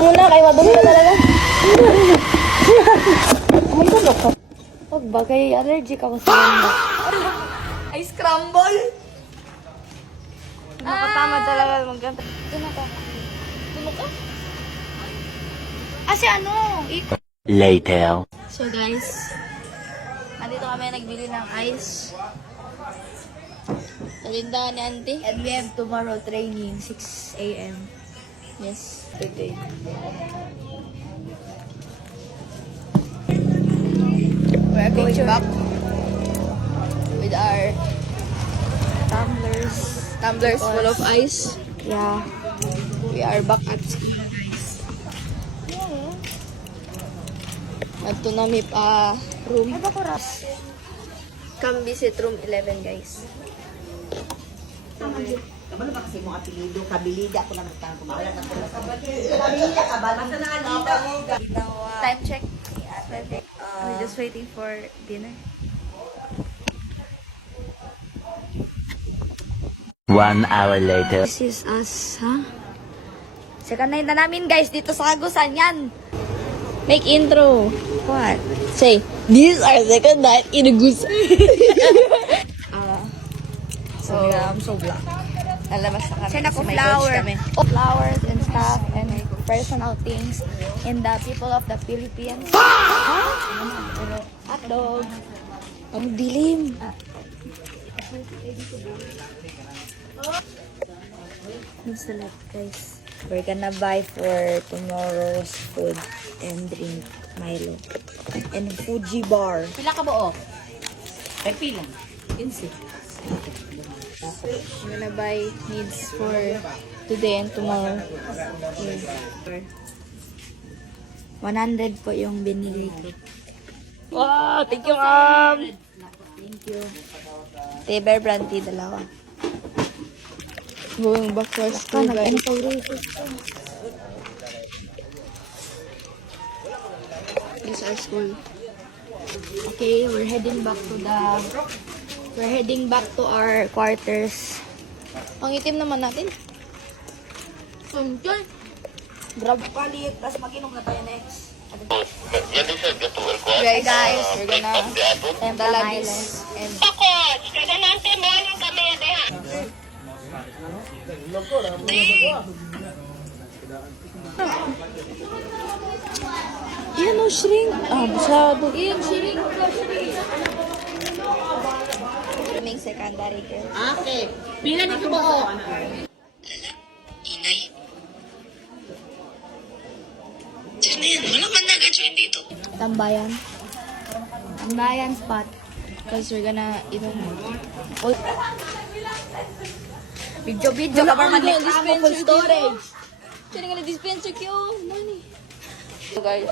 muna, kay madumi ka talaga. Magdalok ka. Huwag ba, kay allergic ako sa lambak. Ay, scramble! Nakatamad talaga magkanta. Tunog ka. Tunog ka? Si ano? Later. So guys, nandito kami nagbili ng ice. Sa tindahan ni auntie. And we have tomorrow training, 6 a.m. Yes, today. We're going back with our tumblers full of ice. Yeah, we are back at school, guys. At ito namin room. Come visit room 11, guys. Kabalo ba kasi mong apelido? Kabilida ko lang magtang kumalat ako. Kabilida ka ba? Basta nangalita mo. Time check. We're just waiting for dinner. 1 hour later. This is us, ha? Second night na namin, guys, dito sa Agusan. Yan! Make intro. What? Say, these are second night in Agusan. So, I'm so black. Lalabas na kami. Send ako flowers and stuff and personal things and the people of the Philippines. Hot dog. Ang dilim. What's the left, guys? We're gonna buy for tomorrow's food and drink Milo and Fuji bar. Pila ka ba, oh? Ay, pila. 15. I'm gonna buy needs for today and tomorrow. Here. 100 po yung binili ko. Wow! Thank you, ma'am! Thank you. Bear brand tea, dalawa. Going back to our school, guys. This is our school. Okay, we're heading back to our quarters. Ang itim naman natin. Sunjoy. Grab palit, tapos mag-inom na tayo next. Okay guys, we're gonna dala this and yan o, shrink. Basado. Yan, shrink. Kaming secondary girl. Okay. Pila ni ko ba, oh? Inay. Sino yan? Wala man nag-join dito. Tambayan. Tambayan spot. Because we're gonna inom. Oh. Video government dispenser storage. Siya nga na-dispenser kyo. Money. So guys.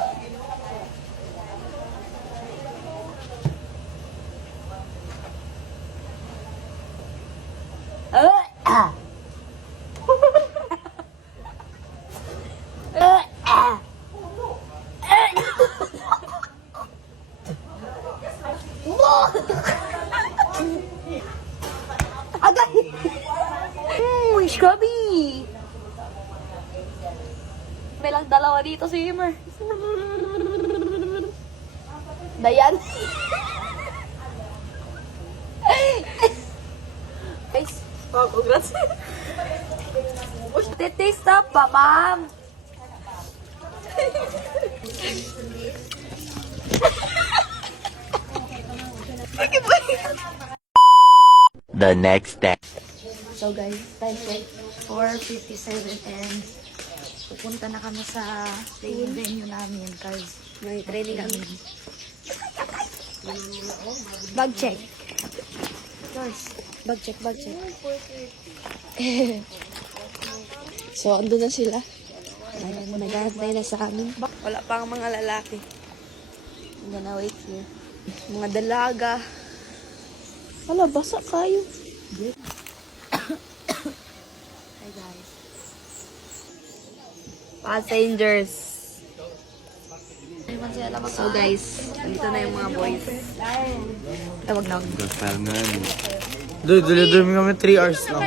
Agay! Scrubby! May lang dalawa dito si Himer. Dayan. Guys. Oh, congrats. Titaste na pa, ma'am. The next day. So guys, time check 4:57 and pupunta na kami sa training venue namin cause may training kami. Bag check. Guys, bag check. So, ando na sila. Ayan, nag-aantay na sa amin. Wala pa ang mga lalaki. I'm gonna wait here. Mga dalaga. Wala, basa kayo. Hi guys. Passengers. So guys, Dito na yung mga boys. tawag na. Dali kami 3 hours lang.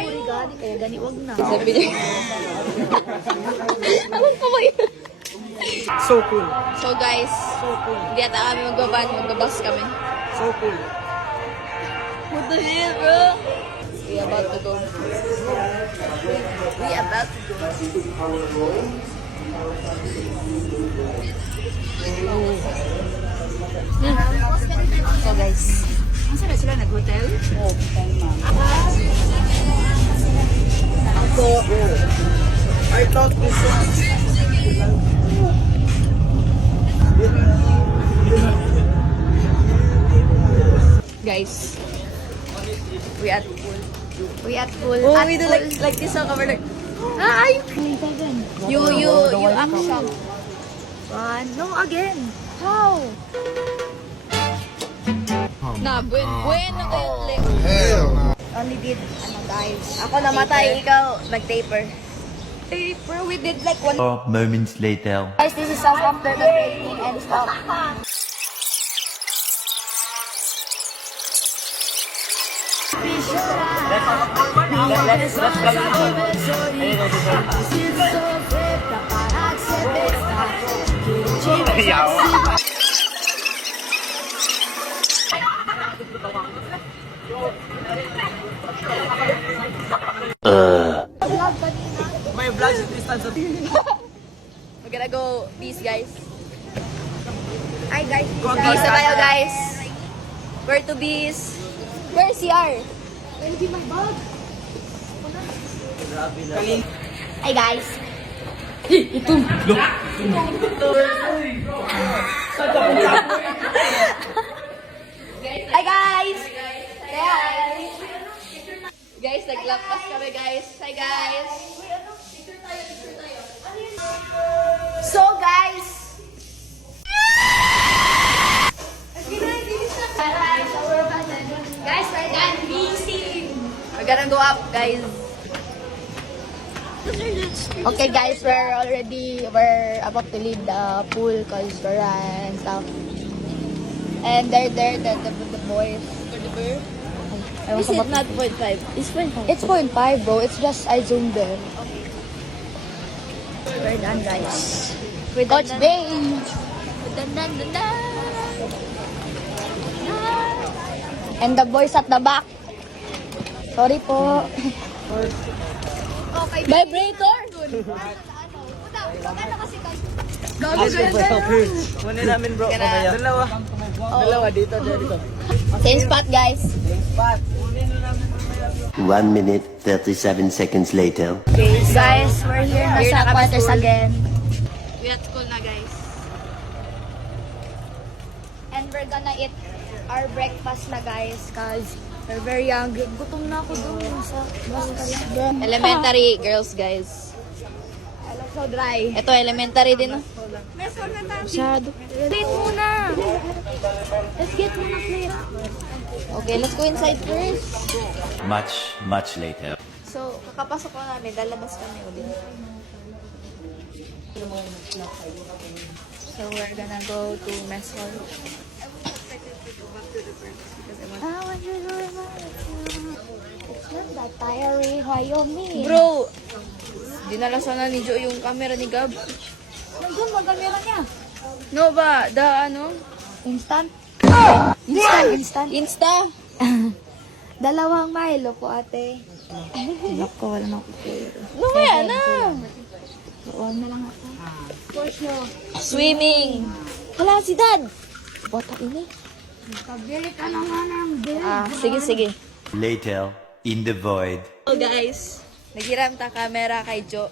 Kaya gani, wag na. Sabi niya. Anong kamay? So cool. So guys, So cool. hindi ata kami magbaban, magbabas kami. So cool. What the hell, bro? We about to go. We about to go. So guys, Ang sana sila nag-hotel? Oo, hotel ma'am. I thought this was... guys, we at pool. We at pool. Oh, at we do pool. like this song cover like... Ay! You action. One. No, again. How? Na, bueno kayo ulit. Only did, guys. Ako namatay, ikaw nag-taper. Taper? We did like one... 4 moments later. Guys, this is us after the training and stuff. May vlog sa distance of... We're gonna go. Peace, guys. Hi, guys. Go, Peace na guys. tayo, guys. Where to bees? Where's CR? Hi, guys. Hi, guys. Hi. Guys, naglampas kami, guys. Hi, guys. So, guys. Guys, we're done busy. We're gonna go up, guys. Okay, guys, we're about to leave the pool because we're and stuff. And they're there, the boys. Is it not 0.5? It's 0.5. It's 0.5, bro. It's just I zoomed there. We're done, guys. With Coach Bane. And the boys at the back. Sorry po. Vibrator. Muna namin bro. Mamaya. Dalawa dito, dito. Same spot, guys. Spot. 1 minute 37 seconds later. Okay, guys, we're here na Here sa na kami quarters school. again. We at school na, guys. And we're gonna eat our breakfast na, guys, cause we're very young. Gutom na ako doon sa bus ka lang. Elementary girls, guys. I look so dry. Ito, elementary din, no? Masyado. Plate muna. Let's get muna plate. Okay, let's go inside first. Much later. So, kakapasok ko namin, lalabas kami ulit. So we're gonna go to mess hall. It's not that tiring, Wyoming. Bro, dinalasan na ni Jo yung camera ni Gab. Nandun, magamera niya. No ba? Ano? Instant? Instant. Insta. Dalawang Milo po, ate. Nako, wala na ako pera. Mamaya na. Doon na lang ako. For sure. Swimming. Hala, si Dad. Bota ini. Pabili ka naman ng bill. Sige. Later, in the void. So guys, naghiram ta camera kay Jo.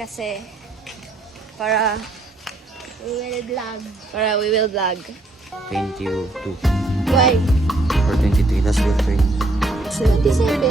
Kasi, para we will vlog. 22. Why? For 23, that's your 20. 27.